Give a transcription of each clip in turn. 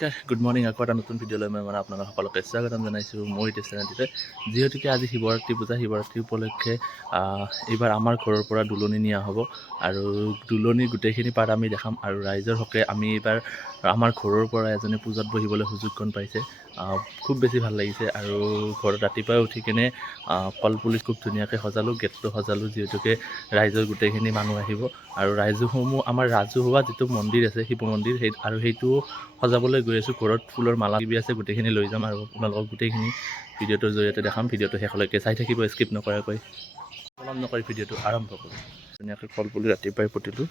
নমস্কাৰ good morning আকৌ এটা নতুন ভিডিঅ'লৈ মই আপোনালোক সকলোকে স্বাগতম জনাইছোঁ মোৰ ইউটিউব চেনেলটিতে যিহেতুকে আজি শিৱৰাত্ৰি পূজা শিৱৰাত্ৰি উপলক্ষে এইবাৰ আমাৰ ঘৰৰ পৰা দুলনি নিয়া হ'ব আৰু দুলনিৰ গোটেইখিনি পাৰ্ট আমি দেখাম আৰু ৰাইজৰ হকে আমি এইবাৰ আমাৰ ঘৰৰ পৰা এজনে পূজাত বহিবলৈ সুযোগকণ পাইছে খুব বেছি ভাল লাগিছে আৰু ঘৰত ৰাতিপুৱাই উঠি কিনে কলপুলি খুব ধুনীয়াকৈ সজালোঁ গেটটো সজালোঁ যিহেতুকে ৰাইজৰ গোটেইখিনি মানুহ আহিব আৰু ৰাইজসমূহ আমাৰ ৰাজহুৱা যিটো মন্দিৰ আছে শিৱ মন্দিৰ সেইটো সজাবলৈ গৈ আছোঁ ঘৰত ফুলৰ মালা কিবি আছে গোটেইখিনি লৈ যাম আৰু আপোনালোকক গোটেইখিনি ভিডিঅ'টোৰ জৰিয়তে দেখাম ভিডিঅ'টো শেষলৈকে চাই থাকিব স্কিপ নকৰাকৈ পলম নকৰি ভিডিঅ'টো আৰম্ভ কৰোঁ ধুনীয়াকৈ কলপুলি ৰাতিপুৱাই পুতিলোঁ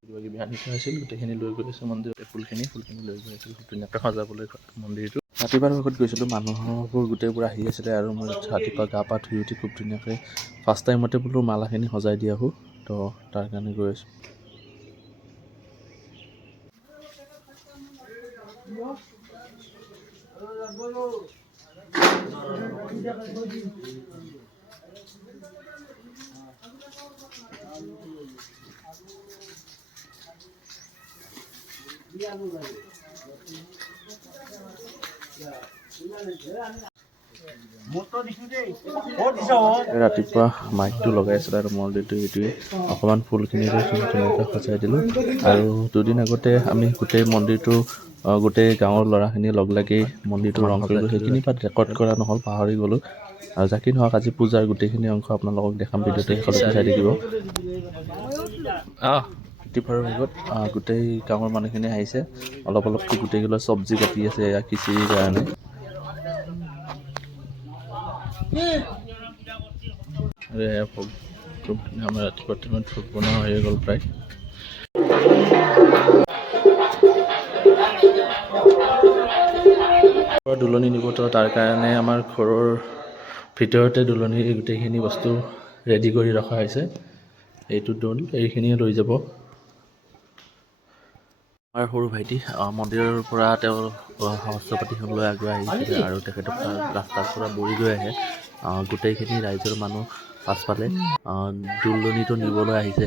কিবা কিবি আনি থোৱা হৈছিল গোটেইখিনি লৈ গৈ আছোঁ মন্দিৰত ফুলখিনি লৈ গৈ আছিলোঁ খুব ধুনীয়াকৈ সজাবলৈ মন্দিৰটো ৰাতিপুৱাৰ ভাগত গৈছিলোঁ মানুহবোৰ গোটেইবোৰ আহি আছিলে আৰু মই ৰাতিপুৱা গা পা ধুই উঠি খুব ধুনীয়াকৈ ফাৰ্ষ্ট টাইমতে বোলো মালাখিনি সজাই দি আহোঁ তো তাৰ কাৰণে গৈ আছোঁ ৰাতিপুৱা মাইকটো লগাই আছিলে আৰু মন্দিৰটো এইটোৱে অকণমান ফুলখিনিৰে ধুনীয়াকৈ সজাই দিলোঁ আৰু দুদিন আগতে আমি গোটেই মন্দিৰটো গোটেই গাঁৱৰ ল'ৰাখিনি লগ লাগি মন্দিৰটো ৰং কৰিলোঁ সেইখিনি পাত ৰেকৰ্ড কৰা নহ'ল পাহৰি গ'লোঁ আৰু যাকি নহওক আজি পূজাৰ গোটেইখিনি অংশ আপোনালোকক দেখাম ভিডিঅ'টো শেষলৈকে চাই থাকিব ৰাতিপুৱাৰ ভাগত গোটেই গাঁৱৰ মানুহখিনি আহিছে অলপকৈ গোটেইগুলো চব্জি কাটি আছে এয়া খিচিৰিৰ কাৰণে ভোগ খুব আমাৰ ৰাতিপুৱা টাইমত ভোগ বনোৱা হৈ গ'ল প্ৰায় দুলনি নিবতো তাৰ কাৰণে আমাৰ ঘৰৰ ভিতৰতে দুলনিৰ গোটেইখিনি বস্তু ৰেডি কৰি ৰখা হৈছে এইটো দোল এইখিনিয়ে লৈ যাব আমাৰ সৰু ভাইটি মন্দিৰৰ পৰা তেওঁৰ শস্ত্ৰ পাতিখন লৈ আগুৱাই আহিছিলে আৰু তেখেতক ৰাস্তাৰ পৰা বৰি লৈ আহে গোটেইখিনি ৰাইজৰ মানুহ পাছফালে দুলনিটো নিবলৈ আহিছে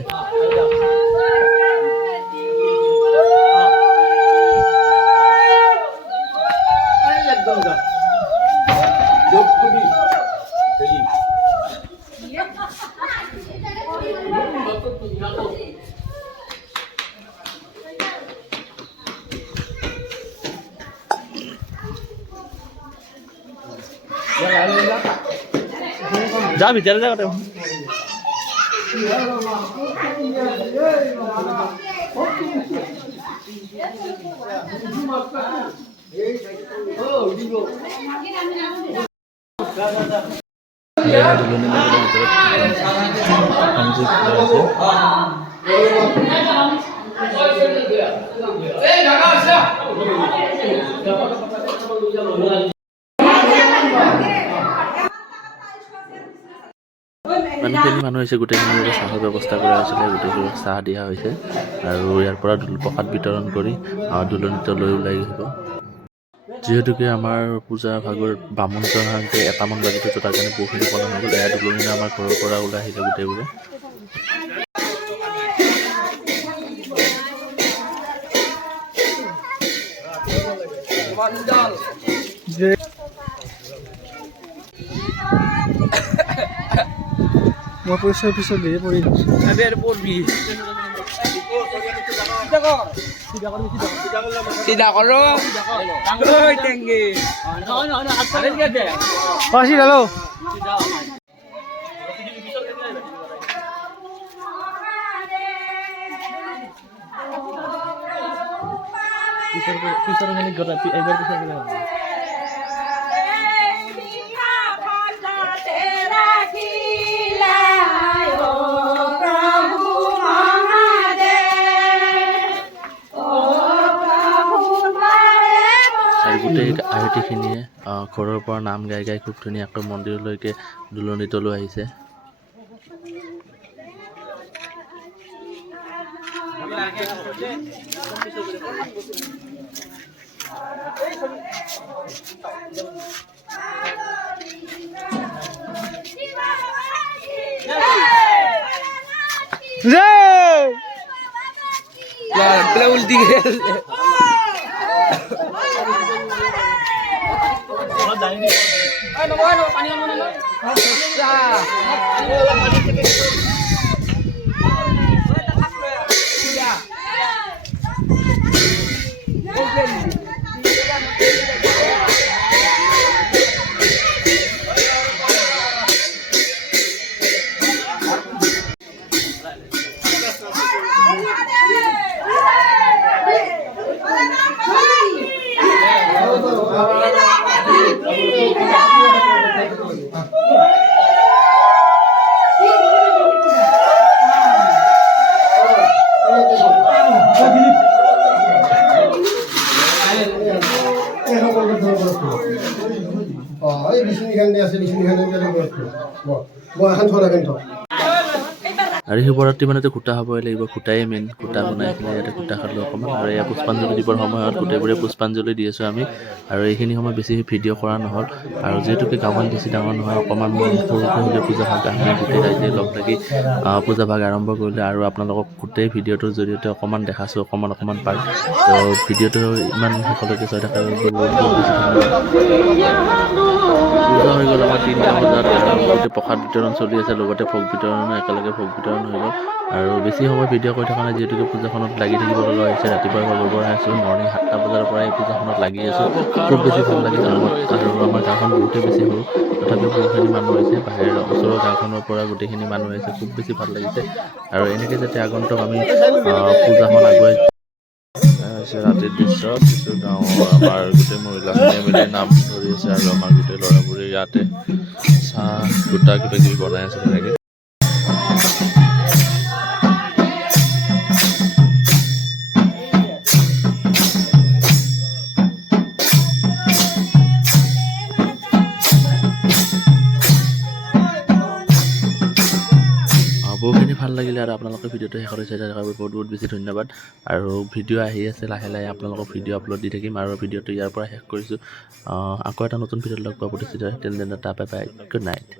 যা ভিতৰে যা কাটে মানুহখিনি মানুহ হৈছে গোটেইখিনি চাহৰ ব্যৱস্থা কৰা হৈছিলে গোটেইখিনি চাহ দিয়া হৈছে আৰু ইয়াৰ পৰা প্ৰসাদ বিতৰণ কৰি দুলনিত লৈ ওলাই আহিব যিহেতুকে আমাৰ পূজা ভাগৰ বামুণ জনাওঁতে এটামান বাজি থৈছোঁ তাৰ কাৰণে বহুখিনি বনাই হৈ গ'ল এয়া দুলনিৰে আমাৰ ঘৰৰ পৰা ওলাই আহিলে গোটেইবোৰে মই পইচাৰ পিছত দিয়ে পৰি চিধা কৰো গোটেই আয়তীখিনিয়ে ঘৰৰ পৰা নাম গাই গাই খুব ধুনীয়াকৈ মন্দিৰলৈকে দুলনিতলৈ আহিছে Udah ulti এই বিচনীখান আছে বিচনীখান এখন থোৱা ৰাখেন থোৱা আৰু শিৱৰাত্ৰি মানেতো খুটা হ'বই লাগিব, খুটাই মেইন। খুটা বনাই পেলাই ইয়াতে খুটা খালোঁ অকণমান। আৰু এয়া পুষ্পাঞ্জলি দিবৰ সময়ত গোটেইবোৰে পুষ্পাঞ্জলি দি আছোঁ আমি। আৰু এইখিনি সময় বেছি ভিডিঅ' কৰা নহ'ল। আৰু যিহেতুকে গাঁৱত বেছি ডাঙৰ নহয়, অকণমান সৰুকৈ হ'লে পূজাভাগ আমি গোটেই ৰাইজে লগ লাগি পূজাভাগ আৰম্ভ কৰিলোঁ। আৰু আপোনালোকক গোটেই ভিডিঅ'টোৰ জৰিয়তে অকণমান দেখাছোঁ, অকণমান পাৰ্ট। তো ভিডিঅ'টো ইমান শেষলৈকে চাই থকাৰ বাবে বহুত বেছি পূজা হৈ গ'ল আমাৰ 3টা বজাত। গোটেই প্ৰসাদ বিতৰণ চলি আছে, লগতে ভোগ বিতৰণো একেলগে ভোগ বিতৰণ হৈ গ'ল। আৰু বেছি সময় ভিডিঅ' কৰি থকা নাই, যিহেতুকে পূজাখনত লাগি থাকিব লগা হৈছে। ৰাতিপুৱাৰ ভাগৰ পৰা আছোঁ, মৰ্ণিং 7টা বজাৰ পৰাই পূজাখনত লাগি আছোঁ। খুব বেছি ভাল লাগে গাঁৱত। আৰু আমাৰ গাঁওখন বহুতেই বেছি সৰু, তথাপিও বহুখিনি মানুহ আহিছে। বাহিৰৰ ওচৰৰ গাঁওখনৰ পৰা গোটেইখিনি মানুহ আহিছে, খুব বেছি ভাল লাগিছে। আৰু এনেকৈ যাতে আগন্তুক আমি পূজাখন আগুৱাই ৰাতিৰ দৃশ্য কিছু গাঁৱৰ আমাৰ গোটেই মহিলাখিনিয়ে মিলি নাম ধৰি আছে। আৰু আমাৰ গোটেই ল'ৰাবোৰে ইয়াতে চাহ গোটা কিবা কিবি বনাই আছে তেনেকৈ। বহুখিনি ভাল লাগিলে। আৰু আপোনালোকে ভিডিঅ'টো শেষলৈ চাই থকাৰ বাবে বহুত বেছি ধন্যবাদ। আৰু ভিডিঅ' আহি আছে লাহে লাহে, আপোনালোকক ভিডিঅ' আপলোড দি থাকিম। আৰু ভিডিঅ'টো ইয়াৰ পৰা শেষ কৰিছোঁ। আকৌ এটা নতুন ভিডিঅ'ত লগ পাব। Till then tata, bye bye, good night.